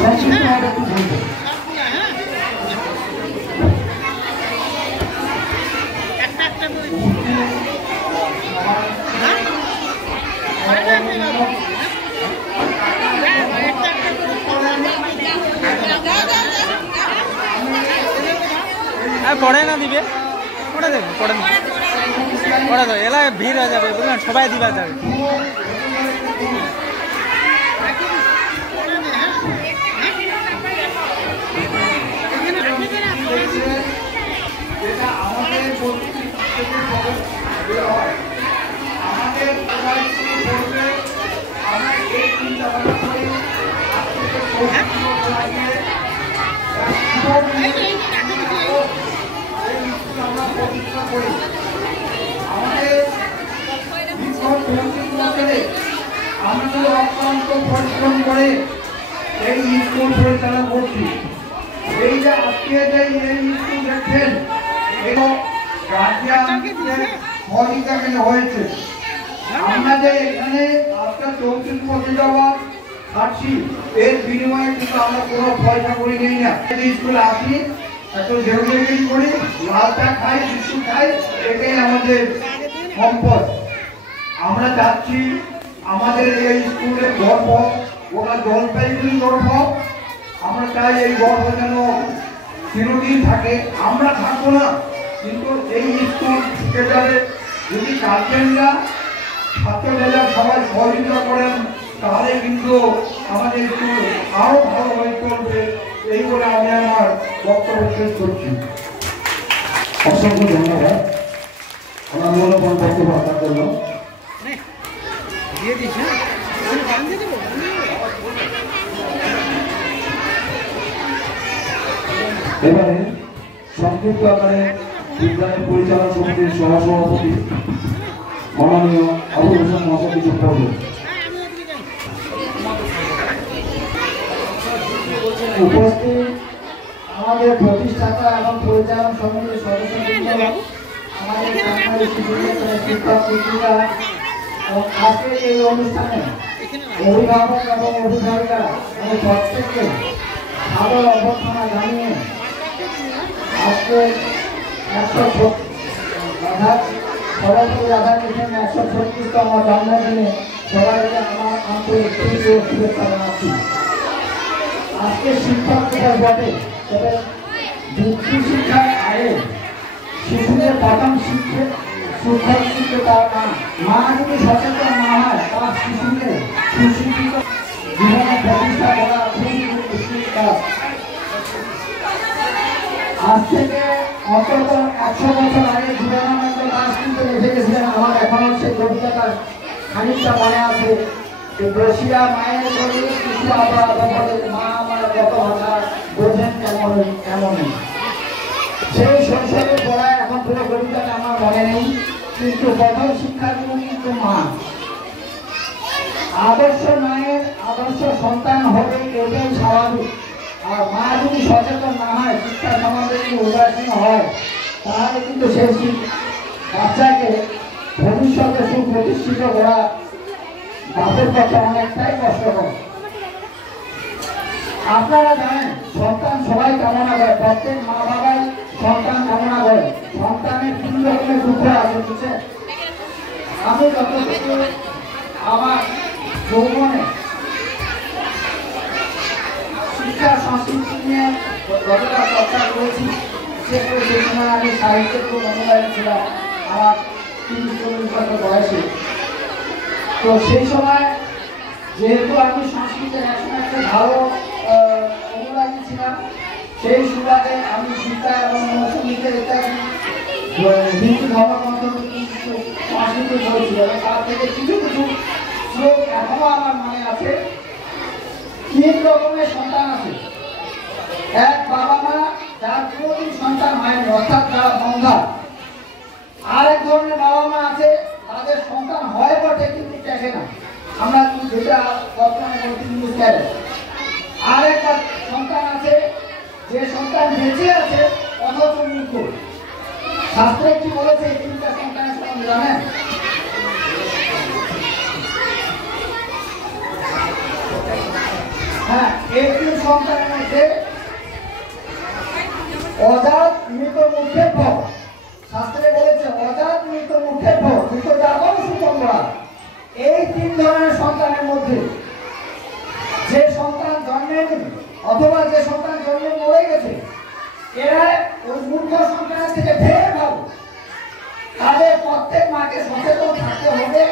সংক্ষিপ্তভাবে একটু বলবেন। পড়ে না দিবে পড়ে দেবে পড়ে দেবে এলাকায় ভিড় হয়ে যাবে বুঝলেন সবাই দিবা যাবে। আমাদের অত্যন্ত পরিশ্রম করে এই স্কুল পরিচালনা করছি। এই যে আজকে যে এই স্কুল দেখছেন এবং গার্জিয়ানদের সহযোগিতা হয়েছে। আমরা যে এখানে আজকে 34 টাকা খাচ্ছি এর বিনিময়ে কিন্তু আমরা কোনো পয়সা করি নেই না। স্কুলে আসি একটু ঝেড়ে করি, লাল চা খাই, বিস্কুট খাই, এটাই আমাদের সম্পদ। আমরা চাচ্ছি আমাদের এই স্কুলের গর্ব, ওরা জলপাইগুড়ি গর্ব, আমরা চাই এই গর্ব যেন চিরদিন থাকে। আমরা থাকবো না কিন্তু এই স্কুল থেকে যাবে। যদি গার্জেনরা ছাত্রদের সবাই সহযোগিতা করেন তাহলে কিন্তু আমাদের স্কুল আরো ভালো হয়ে চলবে। এই বলে আমি আমার বক্তব্য শেষ করছি। অসংখ্য ধন্যবাদ আমার মূল্যবান বক্তব্য রাখার জন্য। এবারে সংক্ষিপ্ত আকারে বিদ্যালয় পরিচালনা সমিতির সহসভাপতি মাননীয় আবুল হোসেন মহাশয় কিছু বলবেন। উপস্থিত আমাদের প্রতিষ্ঠাতা এবং পরিচালনা সমিতির সদস্যবৃন্দ, আমাদের সরকারি শিক্ষক শিক্ষিকা এবং আজকের এই অনুষ্ঠানে অভিভাবক এবং অভিভাবিকা এবং প্রত্যেককে সাদর অভ্যর্থনা জানিয়ে আজকে 136তম জন্মদিনে সবাইকে আমার আন্তরিক শুভেচ্ছা জানাচ্ছি। আজকে শিক্ষক দিবস বটে, তবে বৃত্তি শিক্ষার আগে শিশুদের প্রথম শিক্ষক শিখতে তার মা যদি সচেতন না হয় তার শিশুকে সুশিক্ষিত জীবনে প্রতিষ্ঠা করা খুবই মুশকিল কাজ। আজ থেকে অন্তত 100 বছর আগে জীবনানন্দ দাস কিন্তু লিখে গেছিলেন, আমার এখনো সেই কবিতাটা খানিকটা মনে আছে। বসিয়া মায়ের বলি কিছু আবার মা আমার কত ভাষা বোঝেন এমনই। সেই শৈশবে পড়া এখন পুরো কবিতাটা আমার মনে নেই, কিন্তু প্রথম শিক্ষাগুলো কিন্তু মা। আদর্শ মায়ের আদর্শ সন্তান হবে এটাই স্বাভাবিক। আর মা যদি সচেতন না হয়, শিক্ষা সমাজে যদি উদাসীন হয়, তাহলে কিন্তু সেই বাচ্চাকে ভবিষ্যতে সুপ্রতিষ্ঠিত করা বাপের পক্ষে অনেকটাই কষ্টকর। আপনারা জানেন সন্তান সবাই কামনা করে, প্রত্যেক মা বাবাই সন্তান কামনা করে। সন্তানের 3 রকমের দুঃখ আছে, বুঝছেন? আমি যতটুকু আমার যৌবনে শিক্ষা সংস্কৃতি নিয়ে যতটা চর্চা করেছি, সেই সময় আমি সাহিত্যের খুব অনুরাগী ছিলাম আমার 30-40 বছর বয়সে। তো সেই সময় যেহেতু আমি সংস্কৃতের একসময় একটা ভালো অনুরাগী ছিলাম, সেই সুবাদে আমি গীতা এবং মৌসুমীদের ইত্যাদি হিন্দু ধর্মগ্রন্থ সংস্কৃতি বলেছিলাম। তার থেকে কিছু কিছু শ্লোক এখনো আমার মনে আছে। 3 রকমের সন্তান আছে। এক বাবা মা যার কোনোদিন সন্তান হয়নি, অর্থাৎ তারা বন্ধা। আরেক ধরনের বাবা মা আছে তাদের সন্তান হয় বটে কিন্তু টেকে না, আমরা যেটা বর্তমানে বলছি নিউজ ক্যারেজ। আরেকটা সন্তান আছে যে সন্তান বেঁচে আছে অথচ মৃত। শাস্ত্রে কি বলেছে এই 3টা সন্তানের সম্বন্ধে জানেন? হ্যাঁ, এই 3 সন্তানের মধ্যে অজাত মৃত মুখের ফল, শাস্ত্রে বলেছে অজাত মৃত মুখের ফল, মৃত জাগর সুতন্ত্রা। এই তিন ধরনের সন্তানের মধ্যে যে সন্তান জন্মেনি অথবা যে সন্তান জন্মে মরে গেছে, এরা ওই মূর্খ সন্তানের থেকে ঢের ভালো। তাদের প্রত্যেক মাকে সচেতন থাকতে হবে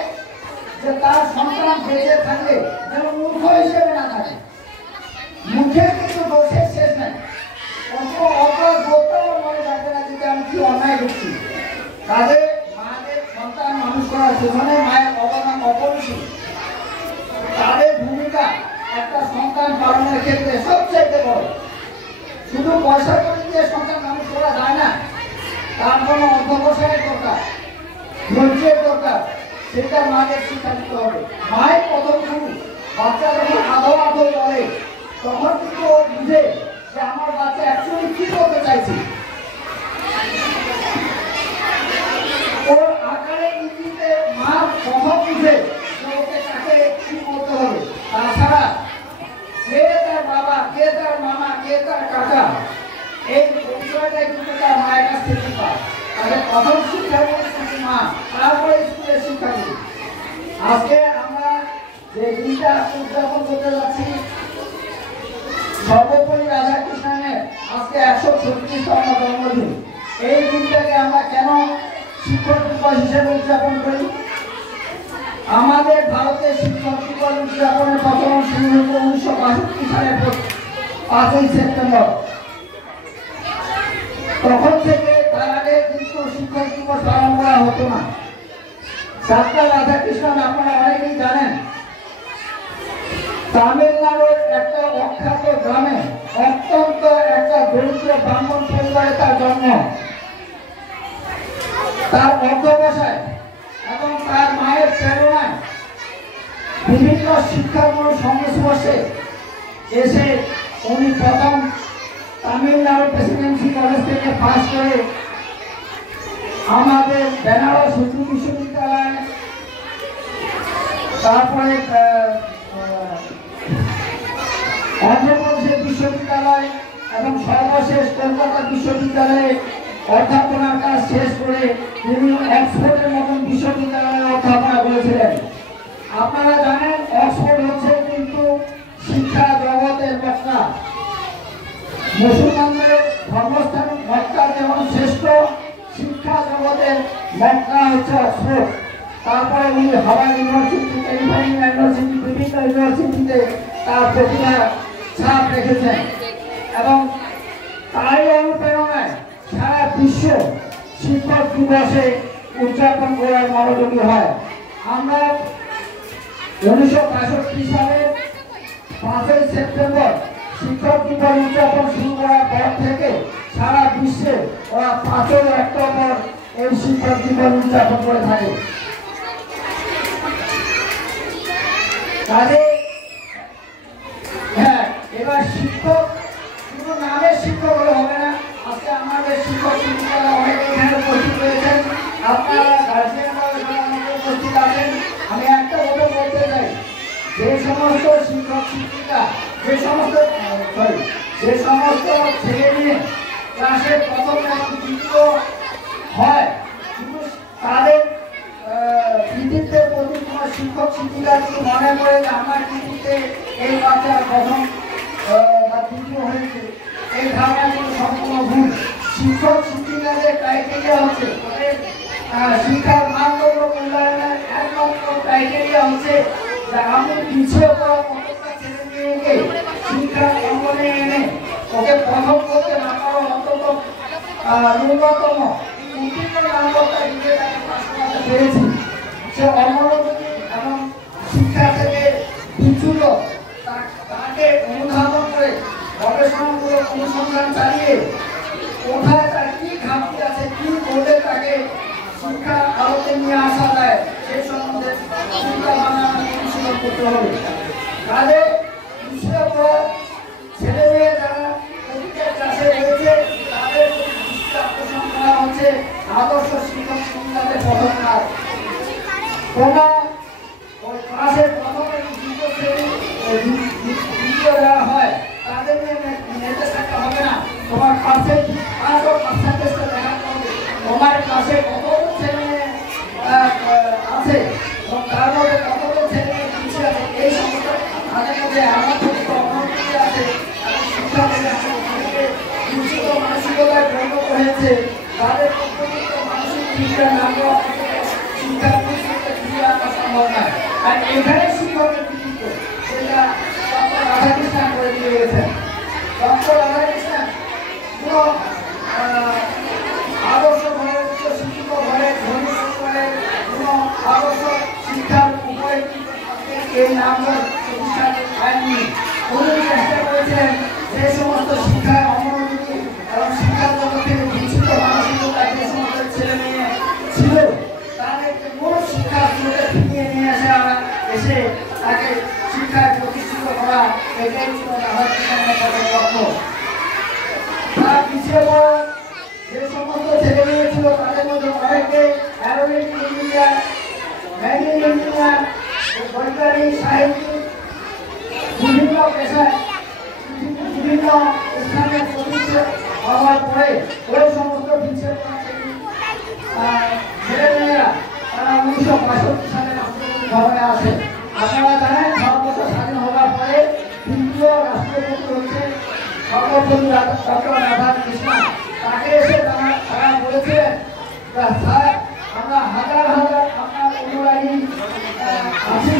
যে তার সন্তান বেঁচে থাকলে যেন মূর্খ হিসেবে না থাকে। মুখের কিন্তু দোষের শেষ নাই, কত অপরাধ করতেও মনে থাকবে না যে আমি কি অন্যায় করছি। তাদের মাদের সন্তান মানুষ করার পেছনে মায়ের অবদান অপরিসীম। তাদের ভূমিকা একটা সন্তান পালনের ক্ষেত্রে সবচেয়ে বড়। শুধু পয়সা করে দিয়ে সন্তান মানুষ করা যায় না, তার জন্য অধ্যবসায়ের দরকার, ধৈর্যের দরকার। সেটা মায়ের শিক্ষা দিতে হবে। মায়ের প্রথম গুরু। বাচ্চা যখন আদৌ আদৌ বলে তখন কিন্তু ও বুঝে যে আমার বাচ্চা অ্যাকচুয়ালি কি করতে চাইছে। ওর আকারে ইঙ্গিতে মা প্রথম বুঝে ওকে তাকে কি করতে হবে। তাছাড়া কে তার বাবা, কে তার মামা, কে তার কাকা, এই পরিচয়টাই কিন্তু তার মায়ের কাছ থেকে পায়। তাহলে প্রথম শিক্ষা দিচ্ছে মা, তারপরে স্কুলে শিক্ষা দিবে। আজকে আমরা যে দিনটা উদযাপন করতে যাচ্ছি, সর্বোপরি রাধাকৃষ্ণের আজকে 136তম জন্মদিন। এই দিনটাকে আমরা কেন শিক্ষক দিবস হিসেবে উদযাপন করি? আমাদের ভারতের শিক্ষক দিবস উদযাপনের প্রচলন শুরু হয়েছে 1962 সালের 5ই সেপ্টেম্বর। তখন থেকে তার আগে কিন্তু শিক্ষক দিবস পালন করা হতো না। ডাক্তার রাধাকৃষ্ণন আপনারা অনেকেই জানেন, তামিলনাড়ুর একটা অখ্যাত গ্রামে অত্যন্ত একটা দরিদ্র ব্রাহ্মণ পরিবারে তার জন্ম। তার অধ্যবসায় এবং তার মায়ের প্রেরণায় বিভিন্ন শিক্ষাগুলোর সংস্পর্শে এসে উনি প্রথম তামিলনাড়ু প্রেসিডেন্সি কলেজ থেকে পাস করে আমাদের বেনারস হিন্দু বিশ্ববিদ্যালয়, তারপরে অন্ধ্রপ্রদেশের বিশ্ববিদ্যালয় এবং সর্বশেষ কলকাতা বিশ্ববিদ্যালয়ে অধ্যাপনার কাজ শেষ করে তিনি অক্সফোর্ডের মতন বিশ্ববিদ্যালয়ে অধ্যাপনা করেছিলেন। আপনারা জানেন অক্সফোর্ড হচ্ছে কিন্তু শিক্ষা জগতের মক্কা। মুসলমানদের ধর্মস্থান মক্কা যেমন শ্রেষ্ঠ, শিক্ষা জগতের মক্কা হচ্ছে অক্সফোর্ড। তারপরে উনি হাওয়ার্ড ইউনিভার্সিটি, ক্যালিফোর্নিয়া ইউনিভার্সিটি, বিভিন্ন ইউনিভার্সিটিতে তার প্রতিভা ছাপ রেখেছেন এবং তারই অনুপ্রেরণায় সারা বিশ্ব শিক্ষক দিবসে উদযাপন করার মনোযোগী হয়। আমরা 1965 সালের 5ই সেপ্টেম্বর শিক্ষক দিবস উদযাপন শুরু করার পর থেকে সারা বিশ্বে ওরা 5ই অক্টোবর এই শিক্ষক দিবস উদযাপন করে থাকে। হ্যাঁ, এবার শিক্ষক শুধু নামের শিক্ষক হলে হবে না। আজকে আমাদের শিক্ষক শিক্ষিকারা অনেকে এখানে উপস্থিত রয়েছেন, আপনারা গার্জিয়ানরা উপস্থিত আছেন। আমি একটা কথা বলতে চাই, যে সমস্ত শিক্ষক শিক্ষিকা, যে সমস্ত ছেলে মেয়ে ক্লাসে প্রথম এবং দ্বিতীয় হয়, কিন্তু তাদের কৃতিত্বের প্রতি কোনো শিক্ষক শিক্ষিকা যদি মনে করে যে আমার কৃতিত্বে এই বাচ্চা প্রথম বা দ্বিতীয় হয়েছে, এই ধারণা কিন্তু সম্পূর্ণ ভুল। শিক্ষক শিক্ষিকাদের ক্রাইটেরিয়া হচ্ছে শিক্ষার মানদণ্ড মূল্যায়নের একমাত্র ক্রাইটেরিয়া হচ্ছে যে আমি পিছিয়ে পড়া প্রত্যেকটা ছেলে মেয়েকে শিক্ষার অঙ্গনে এনে ওকে প্রথম করতে না পারো অন্তত ন্যূনতম উত্তীর্ণ নাম্বারটা দিতে তাকে পাস করাতে পেরেছি। সে অমনোযোগী এবং শিক্ষা থেকে বিচ্যুত তাকে অনুধাবন করে গবেষণামূলক অনুসন্ধান চালিয়ে কোথায় তার কি ঘাটতি আছে, কি করলে তাকে শিক্ষার আলোতে নিয়ে আসা যায় সেই সম্বন্ধে চিন্তা ভাবনা অনুশীলন করতে হবে। কাজে পিছিয়ে পড়া ছেলে মেয়ে যারা প্রতিটা ক্লাসে রয়েছে তাদের দৃষ্টি আকর্ষণ করা হচ্ছে আদর্শ শিক্ষক শিক্ষিকাদের প্রথম কাজ। তোমরা ওই ক্লাসের প্রথম এবং দ্বিতীয় শ্রেণী দ্বিতীয় যারা হয় তাদের শিক্ষা থেকে দূষিত মানসিকতায় পরিণত হয়েছে, তাদের উপযুক্ত মানসিক শিক্ষা না দেওয়া শিক্ষার প্রতিষ্ঠানে ফিরে আসা সম্ভব নয়। আর এখানে শিক্ষকের কৃতিত্ব সেটা ডক্টর রাধাকৃষ্ণন করে দিয়ে গেছেন। ডক্টর রাধাকৃষ্ণন পুরো আদর্শ ঘরের শিক্ষিত ঘরের ধনী পরিবারের কোনো আদর্শ শিক্ষার উপরে এই নামগঞ্জ প্রতিষ্ঠানে আইননি। উনি চেষ্টা করেছিলেন যে সমস্ত শিক্ষায় অমনোযোগী এবং শিক্ষার জগৎ থেকে বিচ্ছিন্ন মানসিকতায় যে সমস্ত ছেলে মেয়ে ছিল তাদেরকে মূল শিক্ষার স্রোতে ফিরিয়ে নিয়ে এসে তাকে শিক্ষায় প্রতিষ্ঠিত করা, এটাই ছিল রাধাকৃষ্ণনের লক্ষ্য। তারা পিছিয়ে পড়া যে সমস্ত ছেলে মেয়ে ছিল তাদের মধ্যে অনেকে অ্যারোনটিক ইঞ্জিনিয়ার, মেরিন ইঞ্জিনিয়ার, বৈজ্ঞানিক, সাহিত্যিক, বিভিন্ন পেশায় বিভিন্ন স্থানে প্রতিষ্ঠিত হওয়ার পরে ওই সমস্ত পিছিয়ে পড়া ছেলেমেয়েরা তারা 1965 সালে ভবনে আসে। আপনারা জানেন ভারতবর্ষ স্বাধীন হওয়ার পরে দ্বিতীয় রাষ্ট্রপতি হচ্ছে সর্বপল্লী ডক্টর রাধাকৃষ্ণন। তাকে এসে তারা বলেছিলেন স্যার আমরা হাজার হাজার আপনার অনুরাগী আছি,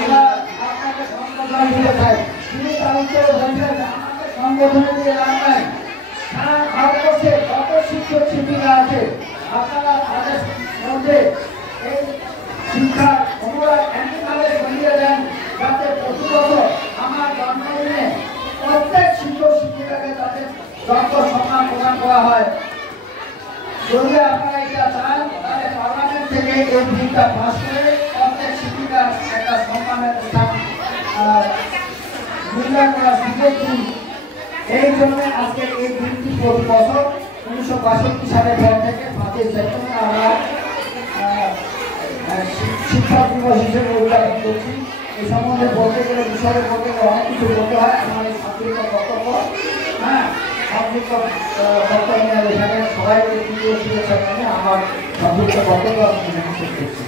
আমরা আপনাকে সংবর্ধনা দিতে চাই। তিনি তার উত্তরে বলছেন আমাকে সংবর্ধনা দিয়ে লাভ নাই, সারা ভারতবর্ষে যত শিক্ষক শিক্ষিকা আছে আপনারা তাদের মধ্যে এই শিক্ষার অনুরাগ এমনভাবে ছড়িয়ে দেন যাতে প্রতি বছর আমার জন্মদিনে প্রত্যেক শিক্ষক শিক্ষিকাকে তাদের যত সম্মান প্রদান করা হয়। যদি আপনারা এটা চান তাহলে পার্লামেন্ট থেকে এই বিলটা পাস করে প্রত্যেক শিক্ষিকার একটা সম্মানের স্থান মূল্যায়ন করার সুযোগ দিন। এই জন্য আজকে এই দিনটি প্রতি বছর 1962 সালের পর থেকে 5ই সেপ্টেম্বর আমরা শিক্ষক দিবস হিসেবে উদযাপন করছি। এই সম্বন্ধে বলতে গেলে বিষয়ে বলতে গেলে অনেক কিছু বলতে হয়। আমার এই সংক্ষিপ্ত বক্তব্য সংক্ষিপ্ত বক্তব্য নিয়ে এখানে সবাইকে শুভেচ্ছা জানিয়ে আমার সংক্ষিপ্ত বক্তব্য আমি শেষ করছি।